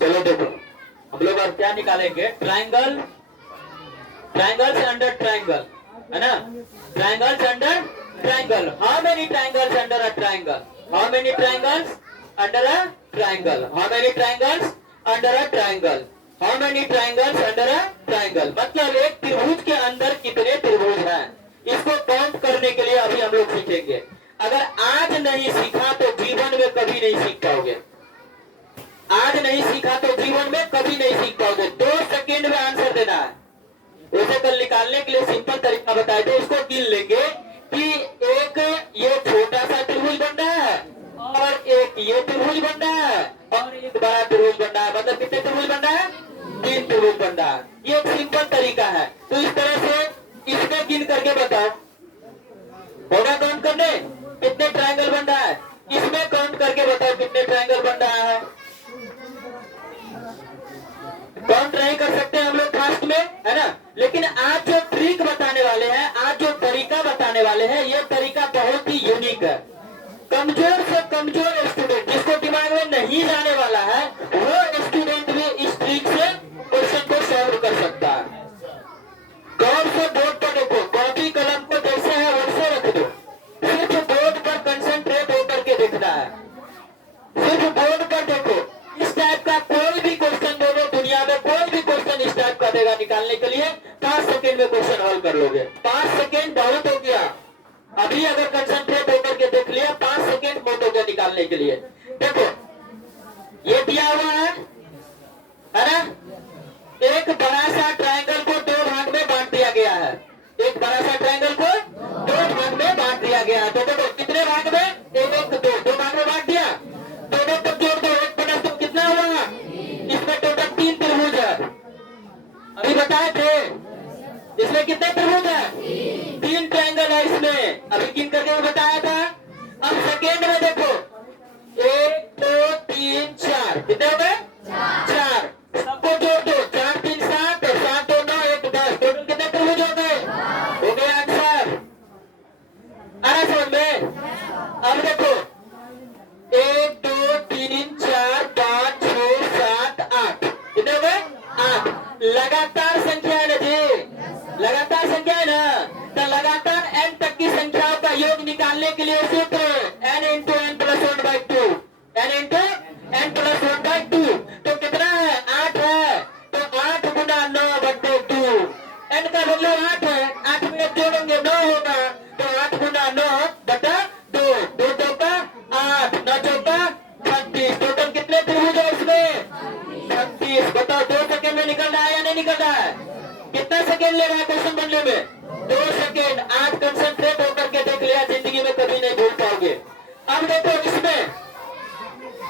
चलो देखो, हम लोग अब क्या निकालेंगे, ट्राइंगल, ट्राइंगल्स अंडर ट्राइंगल, है ना, triangles under triangle. How many triangles under a triangle, how many triangles under a triangle, how many triangles under a triangle, how many triangles under a triangle. मतलब एक त्रिभुज के अंदर कितने त्रिभुज हैं, इसको काउंट करने के लिए अभी हम लोग सीखेंगे। अगर आज नहीं सीखा तो जीवन में कभी नहीं सीख पाओगे, आज नहीं सीखा तो जीवन में कभी नहीं सीख पाओगे। 2 सेकेंड में आंसर देना है। वैसे कल निकालने के लिए सिंपल तरीका बताए थे, इसको गिन लेंगे कि एक ये छोटा सा त्रिभुज बन रहा है और एक ये त्रिभुज बन रहा है और एक बड़ा त्रिभुज बन रहा है। मतलब कितने त्रिभुज बन रहा है, 3 त्रिभुज बन रहा है। ये एक सिंपल तरीका है। तो इस तरह से इसमें गिन करके बताओ, होगा काउंट करने कितने ट्राइंगल बन रहा है, इसमें काउंट करके बताओ कितने ट्राइंगल बन रहा है। काउंट नहीं कर सकते हम लोग फास्ट में, है ना। लेकिन आज जो ट्रिक बताने वाले हैं, आज जो तरीका बताने वाले हैं, ये तरीका बहुत ही यूनिक है। कमजोर से कमजोर स्टूडेंट जिसको दिमाग में नहीं जाने वाला है, वो स्टूडेंट भी इस ट्रिक से क्वेश्चन को सॉल्व कर सकता है। गौर से बोर्ड पर देखो, कॉपी कलम को जैसे है वैसे रख दो, सिर्फ बोर्ड पर कंसंट्रेट होकर के देखना है, सिर्फ बोर्ड पर देखो। इस टाइप का कोई भी क्वेश्चन दे दो, दुनिया में कोई भी क्वेश्चन इस टाइप का देगा निकालने के लिए, 5 सेकेंड में क्वेश्चन हल कर लोगे। 5 सेकेंड बहुत हो गया, अभी अगर कंसंट्रेट होकर के देख लिया 5 सेकेंड बहुत हो गया निकालने के लिए। देखो ये दिया हुआ है ना, एक बड़ा सा ट्राइंगल को 2 भाग में बांट दिया गया है, एक बड़ा सा ट्राइंगल को 2 भाग में बांट दिया गया है। तो देखो कितने भाग में, 1 2 भाग में बांट दिया, दोनों तक जोड़ दो, 1 प्लस 2 कितना हुआ, इसमें टोटल 3 त्रिभुज है। अभी बताए थे इसमें कितने त्रिभुज है, 3 ट्राइंगल है इसमें, अभी गिन करके बताया था। अब सेकेंड में देखो 1 2 3 4 कितने हो गए, 4, सबको जोड़ दो, 4 3 7, 7 2 9 1 10, टोटल कितने त्रिभुज हो गए, हो गए आंसर। आ रहा समझ में। अब देखो 1 2 3 4 5 6 7 8 कितने हो गए, 8। लगातार संख्या है ना जी, लगातार संख्या है ना, तो लगातार n तक की संख्याओं का योग निकालने के लिए सूत्र n into n plus 1/2, n into n plus 1/2। तो कितना है, 8 है, तो 8 गुना 9/2, n का वैल्यू 8 है, 8 में एक जोड़ेंगे 9 होगा, तो 8 गुना 9/2, 2 चौका 8, 9 चौका 36, टोटल कितने त्रिभुज है इसमें, 36। बताओ 2 सेकेंड में निकल रहा है या नहीं निकल रहा है, कितना सेकेंड ले रहा है क्वेश्चन बनने में, 2 सेकेंड। आज कंसंट्रेट होकर के देख लिया, जिंदगी में कभी नहीं भूल पाओगे। अब देखो इसमें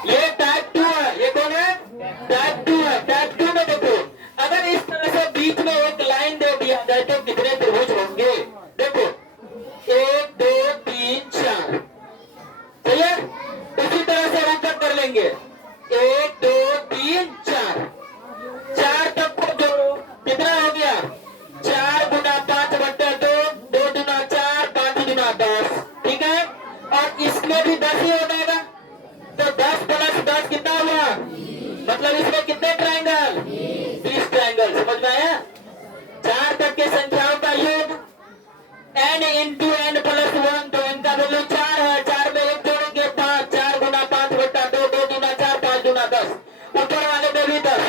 ये टाइप 2 है, ये कौन है, टाइप 2 है। टाइप 2 में देखो अगर इस तरह से बीच में एक लाइन दे दिया जाए तो कितने त्रिभुज होंगे, देखो 1 2 3 4, सही है। उसी तरह से ऊपर कर लेंगे 1 2 3 4, 4 तक को जोड़ो, कितना हो गया, 4 गुना 5/2, 2 गुना 4, 5 गुना 10, ठीक है। और इसमें भी 10 ही हो जाएगा, तो 10 प्लस 10 कितना हुआ, मतलब इसमें कितने ट्राइंगल, 20 ट्राइंगल। समझ में आया, 4 तक के संख्याओं का योग n इंटू n प्लस 1, तो इनका वैल्यू 4 है, 4 में एक जोड़ेंगे 5, 4 गुना 5/2, 2 गुना 4, 5 गुना 10, ऊपर वाले में भी 10,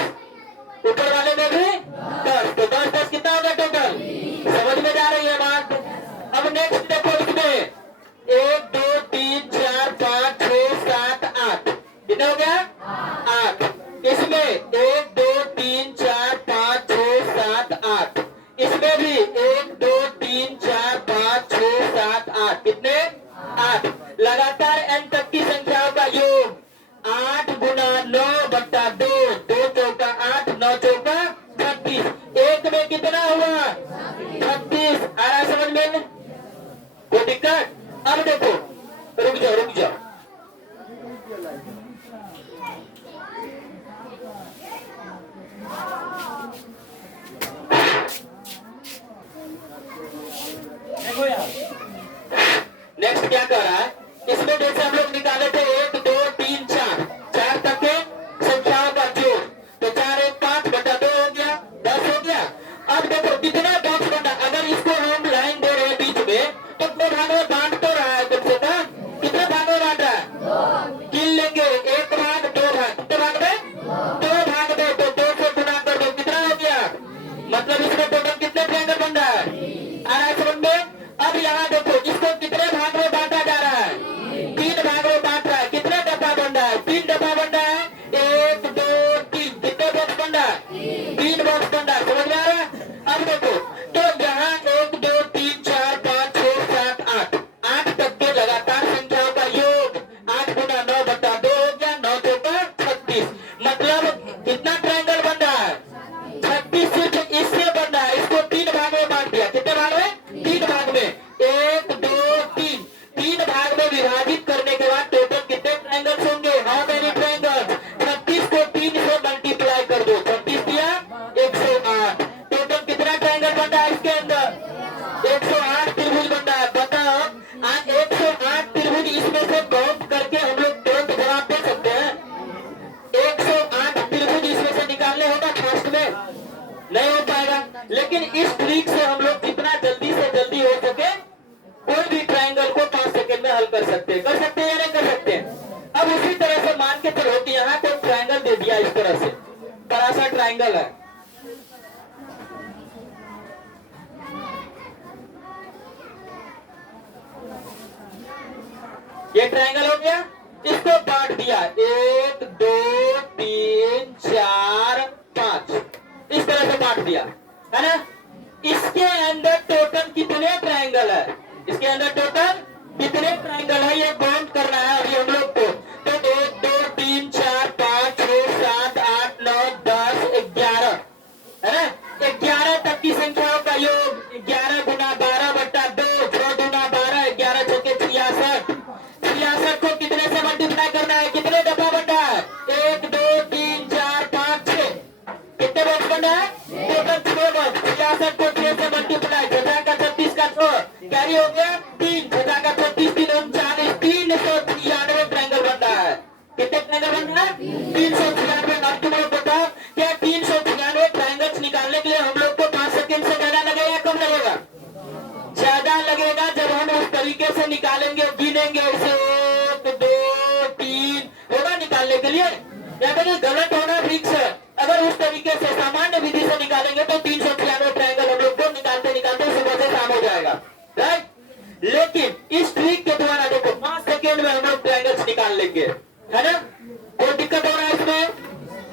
ऊपर वाले में भी 10, तो 10 10 कितना होगा टोटल, समझ में जा रही है बात। अब नेक्स्ट देखो इसमें 1 2 3 4 5 6 7 8, कितना हो गया, 8। इसमें 1 2 3 4 5 6 7 8, इसमें भी 1 2 3 4 5 6 7 8, कितने, 8। लगातार n तक की संख्याओं का योग 8 गुना 9/2, 2 चौका 8, 9 चौका 36, एक में कितना हुआ, 36। आ रहा समझ में, कोई दिक्कत। अब देखो रुक जाओ रुक जाओ, नेक्स्ट क्या कर रहा है, इसमें जैसे हम लोग निकाले थे 1 2 3 4, 4 तक के संख्याओं का जोड़, कितने बॉक्स बन रहा है? अगर इसको हम लाइन दे रहे हैं बीच में तो कितने भाग में बांट तो रहा है कम से कम? कितने भाग में बांट रहा है? गिन लेंगे, एक भाग, दो भाग, कितने भाग में? दो भाग में, तो दो से गुना कर दो, कितना हो गया? मतलब इसमें टोटल कितने ट्रायंगल बन रहा है? आ रहा है समझ में? अब यहाँ देखो, इसको कितने भाग में बांटा जा रहा है? 3 भाग में बांट रहा है। कितने डब्बा बन रहा है? 3 डब्बा बन रहा है। 1 2 3, कितने बॉक्स बन रहा है? 3 बॉक्स बन रहा है। समझ में आ रहा है? अब देखो, तो यहाँ 1 2 3 4 5 6 7 8 8 तक के लगातार संख्याओं का योग 8 गुना 9 बटा 2 हो गया, 9 2 का 36। मतलब कितना ट्रायंगल बन रहा है? 36 सिर्फ इससे बन रहा है। इसको 3 भाग में बांट दिया। कितने भाग में? 3 भाग में। 1 2 3, 3 भाग में विभाजित करने के बाद टोटल कितने ट्रायंगल्स होंगे? How many triangles? 36 को 3 से मल्टीप्लाई कर दो। 36 दिया 108। टोटल कितना ट्रायंगल बन रहा है इसके अंदर? 108 त्रिभुज बन रहा है। बताओ, आज 108 त्रिभुज इसमें से काउंट करके हम लोग तुरंत जवाब दे सकते हैं? 108 त्रिभुज इसमें से निकालने होगा फास्ट में? नहीं हो पाएगा। लेकिन इस ट्रिक से हम लोग जितना जल्दी से जल्दी हो सके कोई भी ट्रायंगल को 5 सेकंड में हल कर सकते हैं। कर सकते हैं या नहीं कर सकते हैं? अब उसी तरह से मान के चलो कि यहाँ कोई ट्रायंगल दे दिया इस तरह से, बड़ा सा ट्रायंगल है। ये ट्रायंगल हो गया, इसको बांट दिया 1 2 3 4 5, इस तरह से बांट दिया है ना। इसके अंदर टोटल कितने ट्रायंगल है? इसके अंदर टोटल कितने ट्रायंगल है ये काउंट करना है अभी हम लोग को। तो 1 2 3 4 5 6 7 8 9 10 11 है ना। 11 तक की संख्याओं का योग 11 गुना 12 बटा 2, 6 गुना 12, 11 छक्के 66। 66 को कितने से मल्टीप्लाई करना है? कितने डब्बा बन रहा है? 1 2 3 4 5 6, कितने बॉक्स बन रहा है? Total 6 box. 66 को 6 से मल्टीप्लाई, 6 का 36 का 100 कैरी हो गया 3, 6 का 36 3 39, 393 ट्रायंगल बन रहा है। कितने ट्रायंगल बन रहा है? 396। अब तुम लोग बताओ, क्या 396 ट्रायंगल्स निकालने के लिए हम लोग को 5 सेकंड से ज्यादा लगेगा या कम लगेगा? ज्यादा लगेगा। जब हम उस तरीके से निकालेंगे, गिनेंगे इसे 1 2 3 होगा निकालने के लिए, या फिर गलत होना फिक्स है। अगर उस तरीके से सामान्य विधि से निकालेंगे तो 396 ट्रायंगल हम लोग को निकालते निकालते सुबह से शाम हो जाएगा, राइट। लेकिन इस ट्रिक के द्वारा देखो 5 सेकेंड में हम लोग ट्रायंगल्स निकाल लेंगे, है ना। कोई दिक्कत हो रहा है इसमें?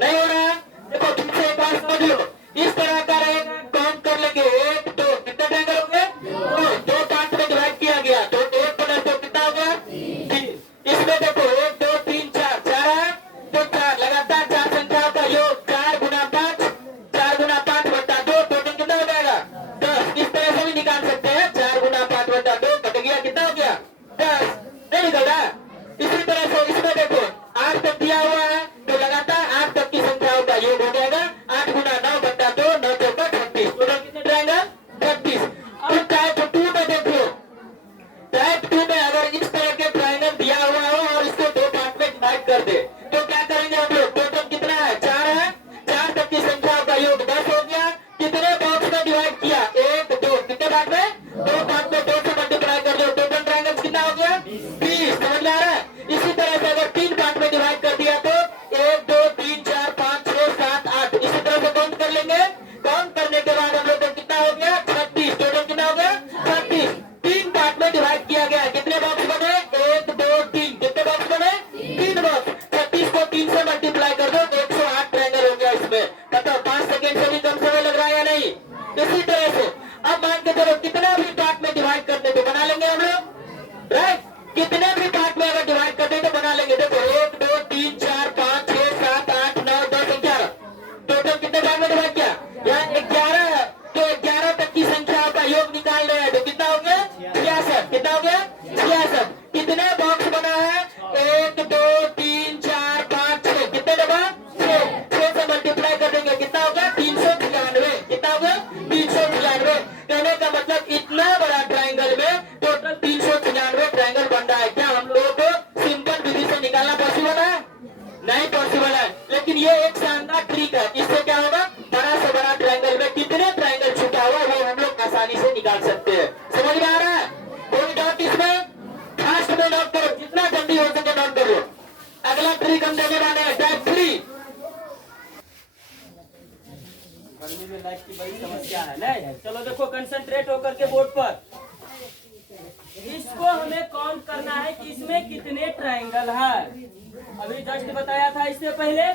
नहीं हो रहा है। देखो तुम से एक बात समझ लो, इस तरह का रहेगा, काउंट कर लेंगे 1 2, कितने ट्रायंगल हो गए? 2 पार्ट में डिवाइड किया गया तो 1 प्लस 2 कितना हो गया? 3। इसमें देखो 1 2 3 4, 4 है तो 4, लगातार 4 संख्याओं का योग 4 गुना 5, 4 गुना 5 बटा 2, टोटल कितना हो जाएगा? 10। इस तरह से भी निकाल सकते हैं, 4 गुना 5 बटा 2 कट गया, कितना हो गया? 10। नहीं निकल रहा। इसी तरह से इसमें देखो 8 तक दिया हुआ है तो लगातार 8 तक की संख्याओं का योग हो जाएगा 8 गुना 9 बटा 2, 9 2 का 36, टोटल कितने ट्रायंगल? 36। अब टाइप 2 में देखो, टाइप 2 में अगर इस तरह के ट्रायंगल दिया हुआ हो और इसको 2 पार्ट में डिवाइड कर दे तो क्या करेंगे हम लोग? टोटल कितना है? 4 है, 4 तक की संख्याओं का योग 10 हो गया। कितने बॉक्स में डिवाइड किया? 1 2, कितने पार्ट में? 2 पार्ट में 2 से मल्टीप्लाई कर दो, टोटल ट्रायंगल कितना हो गया? 20। समझ में आ रहा है? इसी तरह से अगर 3 पार्ट में डिवाइड कर दिया तो 1 2 3 4 5 6 7 8, इसी तरह से काउंट कर लेंगे। काउंट करने के बाद हम लोग को कितना हो गया? 36। टोटल कितना हो गया? 36। 3 पार्ट में डिवाइड किया गया, कितने बॉक्स बने? 1 2 3, कितने बॉक्स बने? 3 बॉक्स। 36 को 3 से मल्टीप्लाई कर दो तो 108 ट्रायंगल हो गया इसमें। बताओ 5 सेकंड से भी कम समय लग रहा है या नहीं? इसी तरह से अब मान के चलो कितना भी पार्ट में डिवाइड करने तो बना लेंगे हम लोग, राइट। कितने भी पार्ट में अगर डिवाइड करते तो बना लेंगे। देखो 1 2 3 4 5 6 7 8 9 10 11, टोटल कितने पार्ट में डिवाइड किया? यहाँ 11 है तो 11 तक की संख्याओं का योग निकाल रहे हैं तो कितना हो गया? 66। कितना हो गया? 66। कितने बॉक्स बना है? 1 2 3 4 5 6, कितने डब्बा? 6 से मल्टीप्लाई कर देंगे, कितना हो गया? 396। कितना हो गया? 396। कहने का मतलब इतना बड़ा ट्रायंगल में टोटल 396 ट्रायंगल बन रहा है। क्या हम लोगों को सिंपल विधि से निकालना पॉसिबल है? नहीं पॉसिबल है। लेकिन ये एक शानदार ट्रिक है, इससे क्या होगा? बड़ा से बड़ा ट्रायंगल में कितने ट्रायंगल छुपा हुआ निकाल सकते हैं। समझ में आ रहा है? कोई डाउट इसमें? फास्ट में नोट करो, जितना जल्दी हो सके नोट करो। अगला ट्रिक हम देने वाले हैं टाइप 3। गर्मी में लाइट की बड़ी समस्या है नहीं? चलो देखो, कंसंट्रेट होकर के बोर्ड पर। इसको हमें काउंट करना है कि इसमें कितने ट्रायंगल है। अभी जस्ट बताया था इससे पहले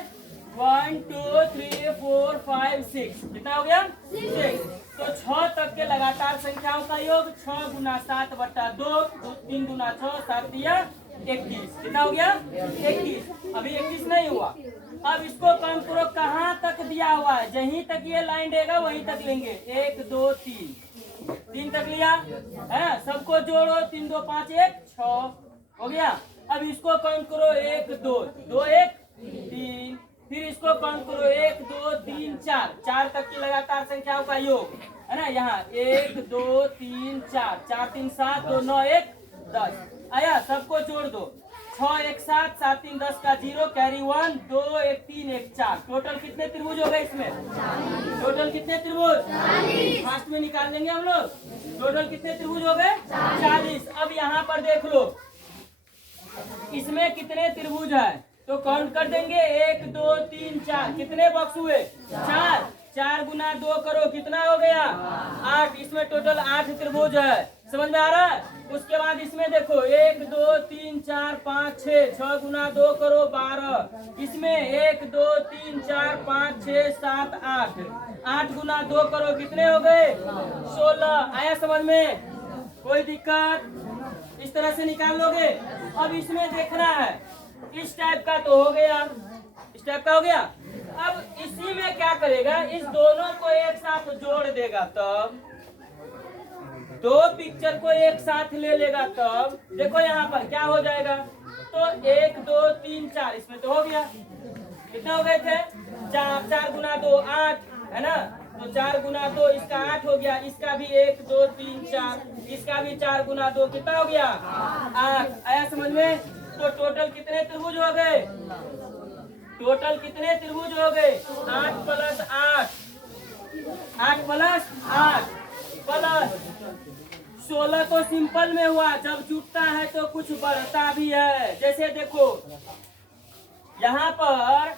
1 2 3 4 5 6, कितना हो गया? 6। तो 6 तक के लगातार संख्याओं का योग 6 गुना 7 बटा 2, 3 गुना 6, 7 या 21, कितना हो गया? 21। अभी 21 नहीं हुआ। अब इसको काउंट करो, कहाँ तक दिया हुआ है। जहीं तक ये लाइन देगा वहीं तक लेंगे। 1 2 3 तक लिया है। सबको जोड़ो, 3 2 5 1 6 हो गया। अब इसको काउंट करो, 1 2 2 1 3। फिर इसको काउंट करो, 1 2 3 4, 4 तक की लगातार संख्याओं का योग है ना। यहाँ 1 2 3 4, 4 3 7 2 9 1 10 आया। सबको जोड़ दो, 6 1 7, 7 3 10 का 0, कैरी 1, 2 1 3 1 4। टोटल कितने त्रिभुज हो गए इसमें? टोटल कितने त्रिभुज? फास्ट में निकाल लेंगे हम लोग। टोटल कितने त्रिभुज हो गए? 40। अब यहाँ पर देख लो, इसमें कितने त्रिभुज है तो काउंट कर देंगे। 1 2 3 4, कितने बॉक्स हुए? 4। 4 गुना 2 करो, कितना हो गया? 8। इसमें टोटल 8 त्रिभुज है। समझ में आ रहा है? उसके बाद इसमें देखो, 1 2 3 4 5 6, 6 गुना 2 करो 12। इसमें 1 2 3 4 5 6 7 8, 8 गुना 2 करो, कितने हो गए? 16। आया समझ में? कोई दिक्कत? इस तरह से निकाल लोगे। अब इसमें देखना है, इस टाइप का तो हो गया, इस टाइप का हो गया। अब इसी में क्या करेगा, इस दोनों को एक साथ जोड़ देगा, तब दो पिक्चर को एक साथ ले लेगा, तब देखो यहाँ पर क्या हो जाएगा। तो 1 2 3 4, इसमें तो हो गया। कितने हो गए थे? 4। 4 गुना 2 8 है ना। तो 4 गुना 2, इसका 8 हो गया। इसका भी 1 2 3 4, इसका भी 4 गुना 2, कितना हो गया? 8। आया समझ में? तो टोटल कितने त्रिभुज हो गए? टोटल कितने त्रिभुज हो गए? 8 प्लस 8, 8 प्लस 8 प्लस 16 तो सिंपल में हुआ। जब जुटता है तो कुछ बढ़ता भी है। जैसे देखो यहाँ पर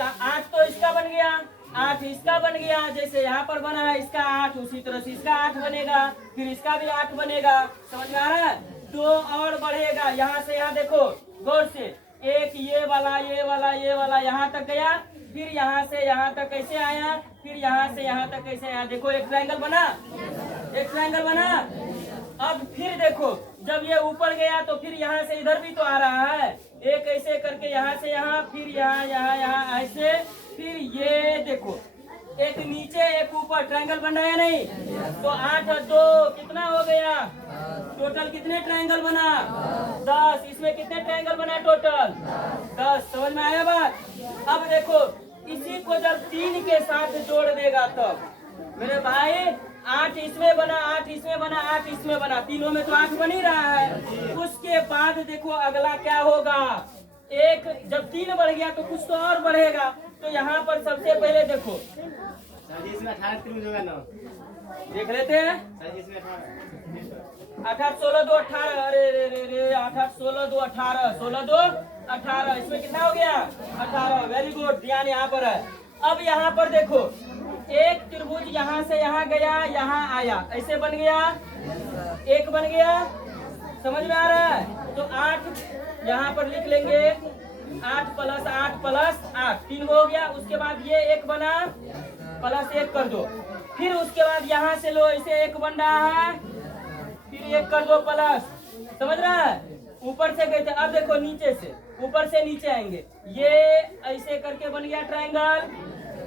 8 तो इसका बन गया, 8 इसका बन गया। जैसे यहाँ पर बना है इसका 8, उसी तरह से इसका 8 बनेगा, फिर इसका भी 8 बनेगा। समझ में आ रहा है? 2 और बढ़ेगा। यहाँ से यहाँ देखो गौर से, एक ये वाला ये वाला ये वाला यहाँ तक गया, फिर यहाँ से यहाँ तक कैसे आया, फिर यहाँ से यहाँ तक कैसे आया। देखो एक ट्रायंगल बना, एक ट्रायंगल बना। अब फिर देखो, जब ये ऊपर गया तो फिर यहाँ से इधर भी तो आ रहा है। एक ऐसे करके यहाँ से यहाँ, फिर यहाँ यहाँ यहाँ ऐसे, फिर ये देखो एक नीचे एक ऊपर, ट्रायंगल बन रहा है नहीं? तो 8 और 2 कितना हो गया? टोटल कितने ट्रायंगल बना? 10। इसमें कितने ट्रायंगल बना टोटल? 10। समझ में आया बात? अब देखो इसी को जब 3 के साथ जोड़ देगा तब मेरे भाई 8 इसमें बना, 8 इसमें बना, 8 इसमें बना, तीनों में तो 8 बन ही रहा है। उसके बाद देखो अगला क्या होगा। एक जब 3 बढ़ गया तो कुछ तो और बढ़ेगा। तो यहाँ पर सबसे पहले देखो, इसमें 18 त्रिभुज होगा ना, देख लेते हैं। इसमें 18 16 2 18, अरे रे रे रे, 18 16 2 18, 16 2 18, इसमें कितना हो गया? 18। वेरी गुड, ध्यान यहाँ पर है। अब यहाँ पर देखो, एक त्रिभुज यहाँ से यहाँ गया, यहाँ आया, ऐसे बन गया, एक बन गया। समझ में आ रहा है? तो 8 यहाँ पर लिख लेंगे, 8 प्लस 8 प्लस 8, 3 हो गया। उसके बाद ये एक बना, प्लस 1 कर दो। फिर उसके बाद यहाँ से लो, ऐसे एक बन रहा है, फिर 1 कर दो प्लस। समझ रहा है? ऊपर से गए थे, अब देखो नीचे से, ऊपर से नीचे आएंगे। ये ऐसे करके बन गया ट्रायंगल,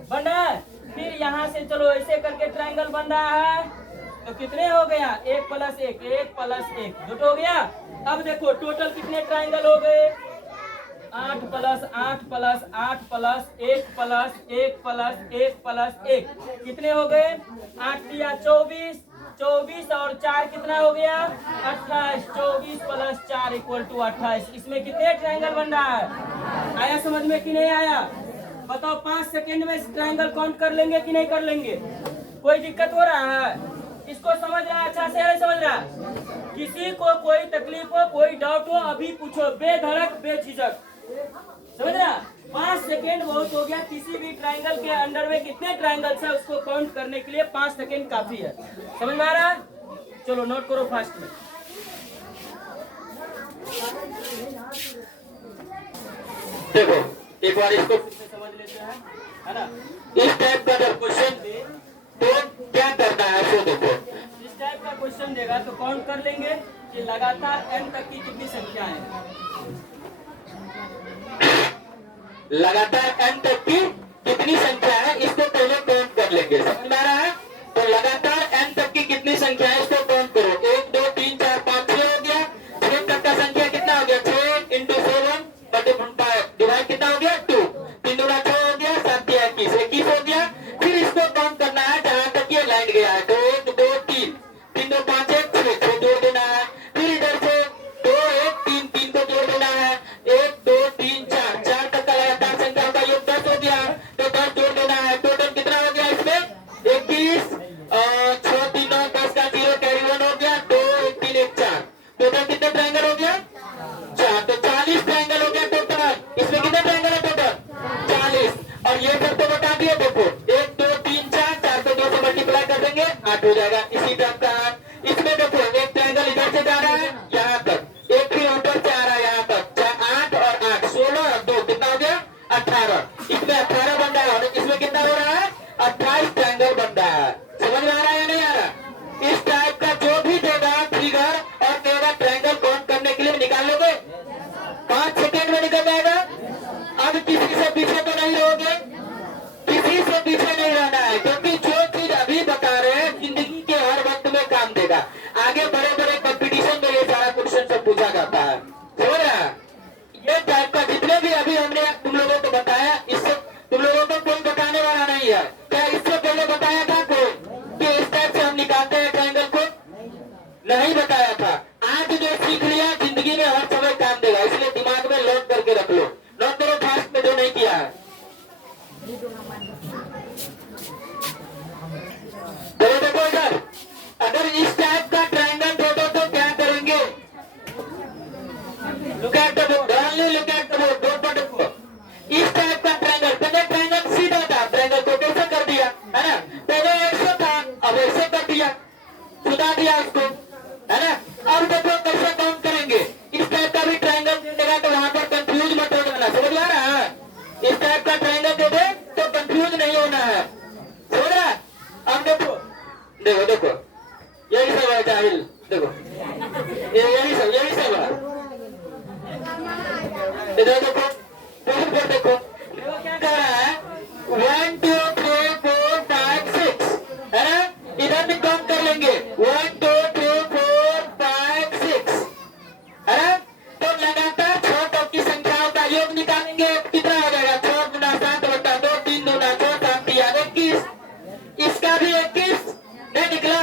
बन रहा है। फिर यहाँ से चलो ऐसे करके ट्रायंगल बन रहा है। तो कितने हो गया? 1 प्लस 1, 1 प्लस 1, जुट हो गया। अब देखो टोटल कितने ट्रायंगल हो गए? 8 plus 8 plus 8 plus 1 plus 1 plus 1 plus 1, कितने हो गए? 8 या 24, 24 और 4 कितना हो गया? 28। 24 प्लस 4 इक्वल टू 28। इसमें कितने ट्रायंगल बन रहा है? आया समझ में कि नहीं आया? बताओ 5 सेकेंड में ट्रायंगल काउंट कर लेंगे कि नहीं कर लेंगे? कोई दिक्कत हो रहा है? इसको समझ रहा है अच्छा से नहीं समझ रहा? किसी को कोई तकलीफ हो, कोई डाउट हो, अभी पूछो, बेधड़क बेझिझक। समझ रहा? 5 सेकेंड बहुत हो गया। किसी भी ट्राइंगल के अंडर में कितने ट्राइंगल्स है उसको काउंट करने के लिए 5 सेकेंड काफी है। समझ में आ रहा है? चलो नोट करो फास्ट में। देखो एक बार इसको समझ लेते हैं, है ना? इस टाइप का जब क्वेश्चन दे तो क्या करना है सो देखो। इस टाइप का क्वेश्चन देगा तो काउंट कर लेंगे कि लगातार n तक की कितनी संख्या है। लगातार n तक की कितनी संख्या है इसको पहले काउंट कर लेंगे। समझ में आ रहा है? तो लगातार n तक की कितनी संख्या है इसको काउंट करो। 1 2 3 4 5 6 हो गया। 6 तक का संख्या कितना हो गया? 6 इंटू 7 डिवाइड कितना हो गया? 2। 3 दूना 6 हो गया। 7 दिया 21, 21 हो गया। फिर इसको काउंट करना है जहां तक ये लाइन गया है। 2 1 2 3 3 2 5 1 6 6 जोड़ देना है। फिर इधर से 2 1 3 3 को जोड़ देना है। 1 2 3 4 4 तक का लगातार संख्या का योग 10 हो गया। तो 10 जोड़ देना है। टोटल कितना हो गया इसमें? 21 6 3 9 10 का 0 कैरी 1 हो गया। 2 1 3 1 4 टोटल कितने ट्रायंगल हो गया? 4। तो 40 ट्रायंगल हो गया टोटल। इसमें कितने ट्रायंगल है टोटल? 40। और ये सब तो बता दिए। देखो 1 2 3 4 4 को 2 से मल्टीप्लाई कर देंगे 8 हो जाएगा। इसी टाइप का इसमें देखो एक ट्रायंगल इधर से जा रहा है यहाँ तक, एक फिर ऊपर से आ रहा है यहाँ तक। 8 और 8 16 और 2 कितना हो गया? 18। इसमें 18 बन रहा है और इसमें कितना हो रहा है? 28 ट्रायंगल बन रहा है। समझ में आ रहा है या नहीं आ रहा? इस टाइप का जो भी देगा फिगर और कहेगा ट्रायंगल काउंट करने के लिए निकाल लोगे? 5 सेकेंड में निकल जाएगा। अब किसी से पीछे तो नहीं रहोगे, किसी से पीछे नहीं रहना है, क्योंकि जो चीज अभी बता रहे हैं जिंदगी के हर वक्त में काम देगा। आगे बड़े बड़े कंपटीशन में ये सारा क्वेश्चन सब पूछा जाता है। समझ रहे हैं? ये टाइप का जितने भी अभी हमने तुम लोगों को बताया, इससे तुम लोगों को कोई बताने वाला नहीं है। क्या इससे पहले बताया था कोई कि इस टाइप से हम निकालते हैं ट्रायंगल को? नहीं बताया था। आज जो सीख लिया जिंदगी में हर समय काम देगा, इसलिए दिमाग में लॉक करके रख लो। नोट करो फास्ट में जो नहीं किया है। तो देखो इधर, अगर इस टाइप का ट्रायंगल दे दो तो क्या करेंगे? Look at the board, only look at the board, don't पट इट। इस टाइप का ट्रायंगल, पहले ट्रायंगल सीधा था, ट्रायंगल को कैसे कर दिया है ना? पहले ऐसे था, अब ऐसे कर दिया, सुधा दिया उसको, है ना? अब देखो कैसे काउंट करेंगे। इस टाइप का भी ट्रायंगल दे देगा तो वहां पर कंफ्यूज मत हो जाना। समझ में आ रहा है? इस टाइप का ट्रायंगल दे दे तो कंफ्यूज नहीं होना है। समझ रहा है? अब देखो देखो देखो यही सब है जाहिल। देखो यही सब है। इधर देखो, पर देखो क्या कर रहा है? 1 2 3 4 5 6 है ना? इधर भी काउंट कर लेंगे 1 2 3 4 5 6 है ना? तो लगातार 6 तक की संख्याओं का योग निकालेंगे। कितना हो जाएगा? 6 गुना 7 बटा 2 3 दूना 6 7 दिया 21। इसका भी 21 नहीं निकला।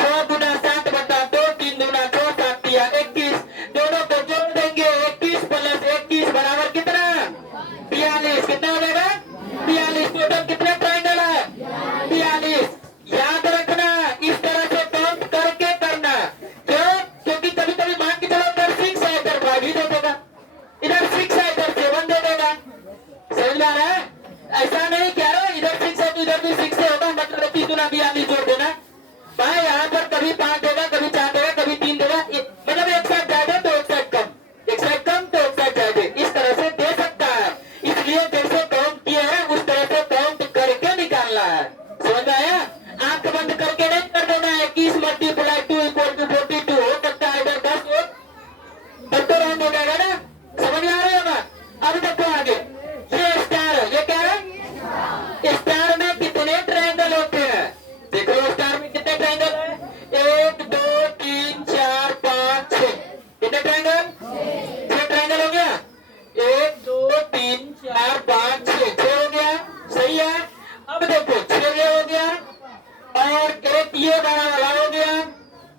6 गुना 7 बटा 2 3 दूना 6 7 दिया 21। दोनों को जोड़ देंगे। 21 प्लस 21 बराबर कितना? 42। कितना हो जाएगा? 42। टोटल कितने ट्रायंगल है? 42। याद रखना, इस तरह से काउंट करके करना। क्यों? क्योंकि कभी कभी मान के चलो इधर 6 है, इधर 5 ही दे देगा, इधर 6 है, इधर 7 दे देगा। समझ में आ रहा है? ऐसा नहीं कह रहा इधर 6 है तो इधर भी 6 से होगा, मतलब 21 गुना 42 जोड़ देना। भाई यहाँ पर कभी 5 देगा, कभी 4 देगा, कभी 3 देगा, मतलब एक साइड ज्यादा तो एक साइड कम, एक साइड कम तो एक साइड ज्यादा, इस तरह से दे सकता है। इसलिए जैसे काउंट किए हैं उस तरह से काउंट करके निकालना है। समझ में आया? आंख बंद करके नहीं कर देना है। 21 मल्टीप्लाई 2 इक्वल टू 42 हो सकता है इधर 10 हो, तब तो राउंड हो जाएगा ना। समझ में आ रही होगा? अब देखो आगे, ये स्टार है, ये क्या है? स्टार में कितने ट्रायंगल होते हैं? देखो स्टार में कितने ट्रायंगल है? 1 2 3 4 5 6। कितने ट्रायंगल? 6 ट्रायंगल हो गया। 1 2 3 4 5 6 हो गया। सही है। अब देखो 6 ये हो गया और एक ये बड़ा वाला हो गया,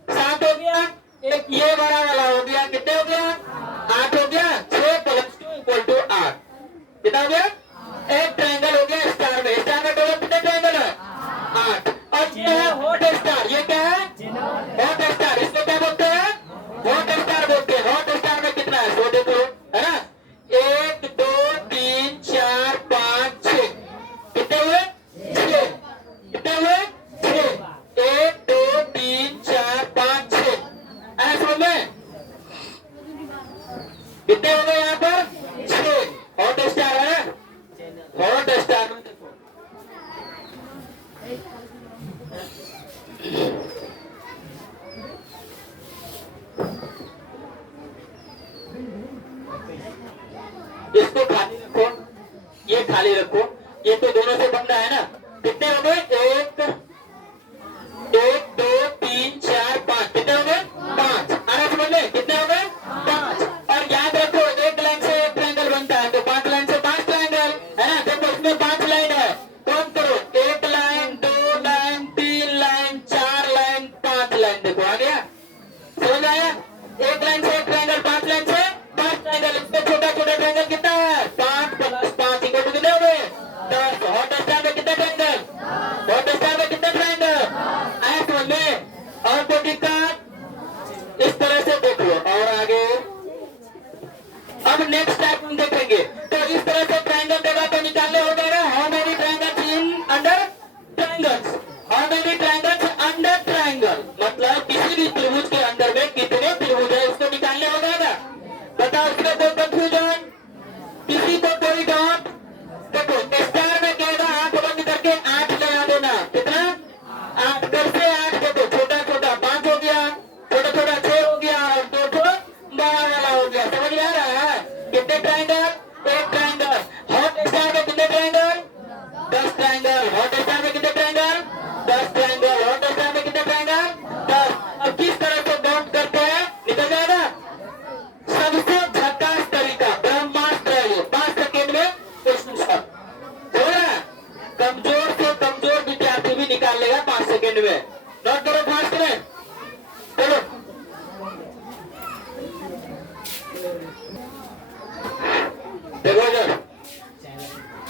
7 हो गया, एक ये बड़ा वाला हो गया, कितने हो गया? 8 हो गया। 6 प्लस 2 इक्वल टू 8। कितना हो गया? एक ट्रायंगल हो गया स्टार में। स्टार में टोटल कितने ट्रायंगल है? 8। और ये है हॉट स्टार, ये क्या है? ये तो दोनों से बन रहा है ना। कितने हो गए? एक, 2 3 4 5। कितने हो गए? 5। आना समझ में? कितने हो गए? 5। और याद रखो एक लाइन से एक ट्रायंगल बनता है, तो 5 लाइन से 5 ट्रायंगल है ना। देखो इसमें 5 लाइन है, काउंट करो। 1 line, 2 line, 3 line, 4 line, 5 line. देखो आ गया, समझ आया? एक लाइन से एक ट्रायंगल, 5 लाइन से 5 ट्रायंगल। इसमें छोटा छोटा ट्रायंगल कितना है? 5 + 5 इक्वल टू कितने हो गए? 10। हॉट स्टार में कितने ट्रायंगल? हॉट स्टार में कितने ट्रायंगल? आया समझ में? और कोई दिक्कत? इस तरह से देख लो। और आगे अब नेक्स्ट टाइप हम देखेंगे। तो इस तरह से ट्रायंगल देगा तो निकालने हो जाएगा how many triangles in under triangles. How many triangles under triangle, मतलब किसी भी त्रिभुज के अंदर में कितने त्रिभुज है उसको निकालने हो जाएगा। बताओ इसमें कोई कंफ्यूजन? किसी को कोई डाउट? देखो स्टार में कहेगा आंख बंद करके 8 लगा देना। कितना? 8। कैसे 8? देखो छोटा छोटा 5 हो गया, छोटा छोटा 6 हो गया, और 2 बड़ा वाला हो गया। समझ में आ रहा है? कितने ट्रायंगल? एक ट्रायंगल। हॉट स्टार में कितने ट्रायंगल? 10 ट्रायंगल। हॉट स्टार में कितने ट्रायंगल? 10 ट्रायंगल। हॉट स्टार में कितने ट्रायंगल? 10। अब किस तरह से काउंट करते हैं निकल जाएगा। सबसे झकास तरीका, ब्रह्मास्त्र है ये। 5 सेकेंड में क्वेश्चन सॉल्व हो रहा है। कमजोर से कमजोर विद्यार्थी भी निकाल लेगा 5 सेकेंड में। नोट करो फास्ट में, चलो। देखो जब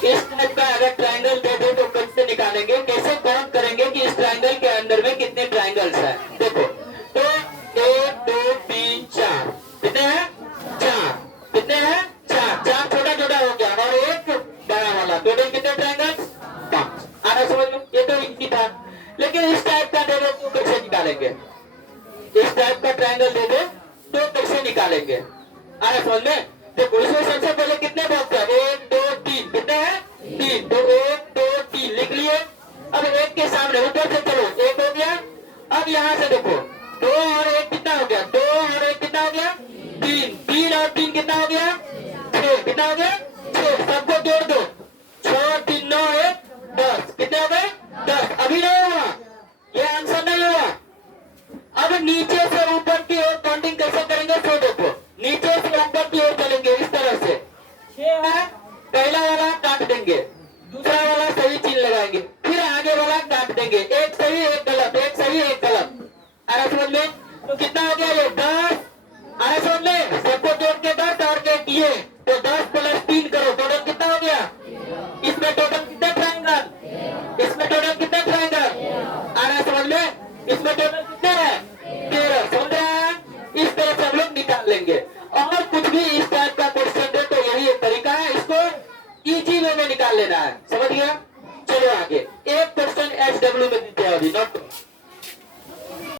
इस टाइप का अगर ट्रायंगल दे दो तो कैसे निकालेंगे, कैसे काउंट करेंगे कि इस ट्रायंगल के अंदर में कितने ट्रायंगल्स हैं। देखो तो 1 2 3 4 कितने हैं? 4। कितने हैं? 4। 4 छोटा छोटा हो गया और एक बड़ा वाला। टोटल कितने ट्रायंगल्स? 5। आना समझ लो? ये तो इजी था। लेकिन इस टाइप का दे दो तो कैसे निकालेंगे? इस टाइप का ट्रायंगल दे दो तो कैसे निकालेंगे? आना समझ में? देखो इसमें सबसे पहले कितने बॉक्स है? 1 2 3। कितने हैं? 3। तो 1 2 3 लिख लिए। अब एक के सामने ऊपर से चलो, 1 हो गया। अब यहाँ से देखो 2 और 1 कितना हो गया? 2 और 1 कितना हो गया? 3। 3 और 3 कितना हो गया? 6। कितना हो गया? 6। सबको जोड़ दो। 6 3 9 1 10। कितने हो गए? 10। अभी नहीं हुआ, ये आंसर नहीं हुआ। अब नीचे से ऊपर की ओर काउंटिंग कैसे करेंगे? सो देखो नीचे से ऊपर की ओर चलेंगे इस तरह से। 6 है, पहला वाला काट देंगे, दूसरा वाला सही चिन्ह लगाएंगे, फिर आगे वाला काट देंगे। एक सही एक गलत, एक सही एक गलत। आया समझ में? तो कितना हो गया ये? 10। आया समझ में? सबको जोड़ के 10 और के किए तो 10 + 3 करो, टोटल कितना हो गया? इसमें टोटल कितने ट्रायंगल? इसमें टोटल कितने ट्रायंगल? आ रहा है समझ में? इसमें टोटल कितने हैं? 13। समझ रहे हैं? इस तरह से हम लोग निकाल लेंगे। और कुछ भी इस टाइप का क्वेश्चन दे तो यही एक तरीका है, इसको इजी वे में निकाल लेना है। समझ गया? चलो आगे एक क्वेश्चन SW में देते हैं अभी, नोट